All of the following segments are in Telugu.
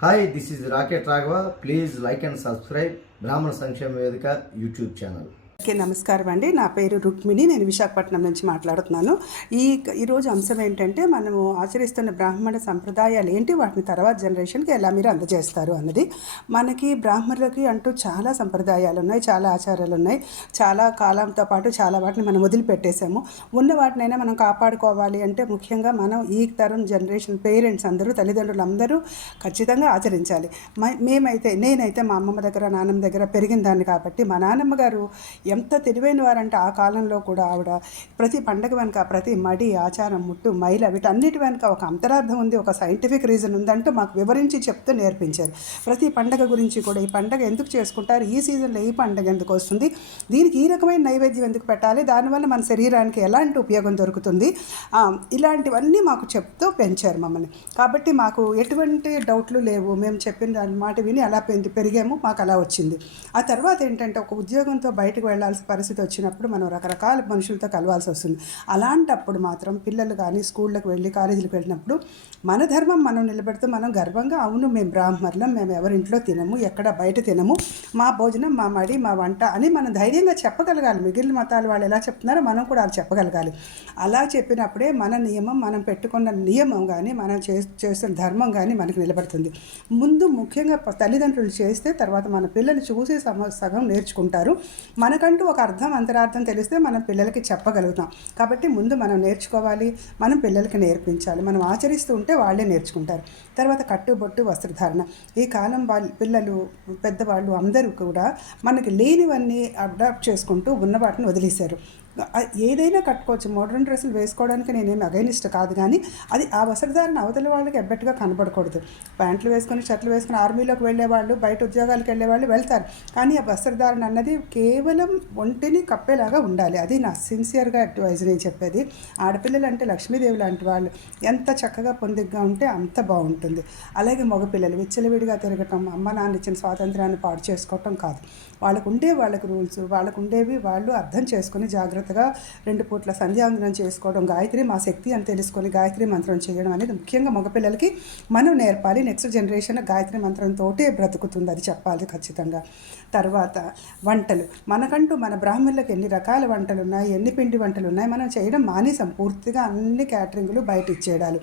Hi, this is Raket Raghava. Please like and subscribe Brahman Sankshema Vedika YouTube channel. నమస్కారం అండి. నా పేరు రుక్మిణి. నేను విశాఖపట్నం నుంచి మాట్లాడుతున్నాను. ఈరోజు అంశం ఏంటంటే, మనము ఆచరిస్తున్న బ్రాహ్మణ సంప్రదాయాలు ఏంటి, వాటిని తర్వాత జనరేషన్కి ఎలా మీరు అందజేస్తారు అన్నది. మనకి బ్రాహ్మణులకి అంటూ చాలా సంప్రదాయాలు ఉన్నాయి, చాలా ఆచారాలు ఉన్నాయి. చాలా కాలంతో పాటు చాలా వాటిని మనం వదిలిపెట్టేసాము. ఉన్న వాటినైనా మనం కాపాడుకోవాలి అంటే ముఖ్యంగా మనం ఈ తరం జనరేషన్ పేరెంట్స్ అందరూ, తల్లిదండ్రులు అందరూ ఖచ్చితంగా ఆచరించాలి. నేనైతే మా అమ్మమ్మ దగ్గర, నాన్నమ్మ దగ్గర పెరిగిన దాన్ని కాబట్టి, మా నాన్నమ్మ గారు ఎంత తెలివైన వారంటే ఆ కాలంలో కూడా ఆవిడ ప్రతి పండగ వెనుక, ప్రతి మడి, ఆచారం, ముట్టు, మైల, వీటన్నిటి వెనుక ఒక అంతరార్థం ఉంది, ఒక సైంటిఫిక్ రీజన్ ఉందంటూ మాకు వివరించి చెప్తూ నేర్పించారు. ప్రతి పండగ గురించి కూడా, ఈ పండగ ఎందుకు చేసుకుంటారు, ఈ సీజన్లో ఈ పండగ ఎందుకు వస్తుంది, దీనికి ఈ రకమైన నైవేద్యం ఎందుకు పెట్టాలి, దానివల్ల మన శరీరానికి ఎలాంటి ఉపయోగం దొరుకుతుంది, ఇలాంటివన్నీ మాకు చెప్తూ పెంచారు మమ్మల్ని. కాబట్టి మాకు ఎటువంటి డౌట్లు లేవు. మేము చెప్పిన దాని మాట విని అలా పెరిగాము, మాకు అలా వచ్చింది. ఆ తర్వాత ఏంటంటే, ఒక ఉద్యోగంతో బయటకు వెళ్ళాల్సిన పరిస్థితి వచ్చినప్పుడు మనం రకరకాల మనుషులతో కలవాల్సి వస్తుంది. అలాంటప్పుడు మాత్రం పిల్లలు కానీ స్కూళ్ళకి వెళ్ళి, కాలేజీలకు వెళ్ళినప్పుడు మన ధర్మం మనం నిలబెడుతూ మనం గర్వంగా, అవును మేము బ్రాహ్మణులం, మేము ఎవరింట్లో తినము, ఎక్కడ బయట తినము, మా భోజనం, మా మడి, మా వంట అని మనం ధైర్యంగా చెప్పగలగాలి. మిగిలిన మతాలు వాళ్ళు ఎలా చెప్తున్నారో మనం కూడా అలా చెప్పగలగాలి. అలా చెప్పినప్పుడే మన నియమం, మనం పెట్టుకున్న నియమం కానీ, మనం చేస్తున్న ధర్మం కానీ మనకు నిలబడుతుంది. ముందు ముఖ్యంగా తల్లిదండ్రులు చేస్తే తర్వాత మన పిల్లలు చూసి సగం నేర్చుకుంటారు. మనకంటూ ఒక అర్థం, అంతరార్థం తెలిస్తే మనం పిల్లలకి చెప్పగలుగుతాం. కాబట్టి ముందు మనం నేర్చుకోవాలి, మనం పిల్లలకి నేర్పించాలి. మనం ఆచరిస్తూ ఉంటే వాళ్ళే నేర్చుకుంటారు. తర్వాత కట్టుబొట్టు, వస్త్రధారణ. ఈ కాలం పిల్లలు, పెద్దవాళ్ళు అందరూ కూడా మనకి లేనివన్నీ అడాప్ట్ చేసుకుంటూ ఉన్న వాటిని వదిలేశారు. ఏదైనా కట్టుకోవచ్చు, మోడర్న్ డ్రెస్సులు వేసుకోవడానికి నేనేమి అగైనిస్ట్ కాదు, కానీ అది ఆ వస్త్రధారణ అవతల వాళ్ళకి ఎబ్బెట్టుగా కనపడకూడదు. ప్యాంట్లు వేసుకొని, షర్ట్లు వేసుకొని ఆర్మీలోకి వెళ్ళేవాళ్ళు, బయట ఉద్యోగాలకు వెళ్ళేవాళ్ళు వెళ్తారు. కానీ ఆ వస్త్రధారణ అన్నది కేవలం ఒంటిని కప్పేలాగా ఉండాలి. అది నా సిన్సియర్గా అడ్వైజ్ నేను చెప్పేది. ఆడపిల్లలు అంటే లక్ష్మీదేవి లాంటి వాళ్ళు, ఎంత చక్కగా పొందిగ్గా ఉంటే అంత బాగుంటుంది. అలాగే మగపిల్లలు విచ్చలవిడిగా తిరగటం, అమ్మ నాన్న ఇచ్చిన స్వాతంత్రాన్ని పాడు చేసుకోవటం కాదు. వాళ్ళకి రూల్స్, వాళ్ళకు ఉండేవి వాళ్ళు అర్థం చేసుకొని జాగ్రత్తగా 2 పూట్ల సంధ్యావందనం చేసుకోవడం, గాయత్రి మా శక్తి అని తెలుసుకొని గాయత్రి మంత్రం చేయడం అనేది ముఖ్యంగా మగపిల్లలకి మనం నేర్పాలి. నెక్స్ట్ జనరేషన్ గాయత్రి మంత్రంతోటే బ్రతుకుతుంది, అది చెప్పాలి ఖచ్చితంగా. తర్వాత వంటలు, మనకంటూ మన బ్రాహ్మణులకు ఎన్ని రకాల వంటలు ఉన్నాయి, ఎన్ని పిండి వంటలు ఉన్నాయి, మనం చేయడం మానేసాం పూర్తిగా. అన్ని క్యాటరింగ్లు బయట ఇచ్చేయడాలు,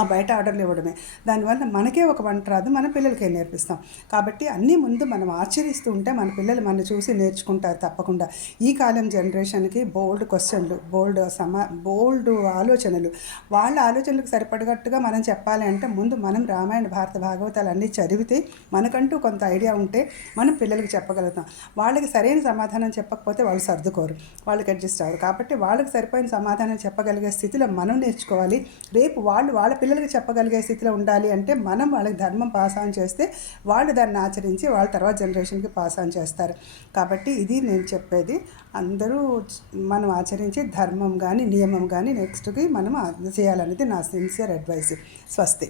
ఆ బయట ఆర్డర్లు ఇవ్వడమే. దానివల్ల మనకే ఒక వంట రాదు, మన పిల్లలకే నేర్పిస్తాం. కాబట్టి అన్నీ ముందు మనం ఆచరిస్తూ ఉంటే మన పిల్లలు మన చూసి నేర్చుకుంటారు తప్పకుండా. ఈ కాలం జనరేషన్కి బోల్డ్ క్వశ్చన్లు, బోల్డ్ ఆలోచనలు, వాళ్ళ ఆలోచనలకు సరిపడగట్టుగా మనం చెప్పాలి అంటే ముందు మనం రామాయణ, భారత, భాగవతాలు అన్నీ చదివితే మనకంటూ కొంత ఐడియా ఉంటే మనం పిల్లలకి చెప్పగలుగుతాం. వాళ్ళకి సరైన సమాధానం చెప్పకపోతే వాళ్ళు సర్దుకోరు, వాళ్ళకి అడ్జస్ట్ అవ్వరు. కాబట్టి వాళ్ళకి సరిపోయిన సమాధానం చెప్పగలిగే స్థితిలో మనం నేర్చుకోవాలి. రేపు వాళ్ళ పిల్లలకి చెప్పగలిగే స్థితిలో ఉండాలి అంటే మనం వాళ్ళకి ధర్మం పాస్ ఆన్ చేస్తే వాళ్ళు దాన్ని ఆచరించి వాళ్ళ తర్వాత జనరేషన్కి పాస్ ఆన్ చేస్తారు. కాబట్టి ఇది నేను చెప్పేది. అందరూ మనం ఆచరించి ధర్మం కానీ, నియమం కానీ నెక్స్ట్కి మనం చేయాలనేది నా సిన్సియర్ అడ్వైస్. స్వస్తి.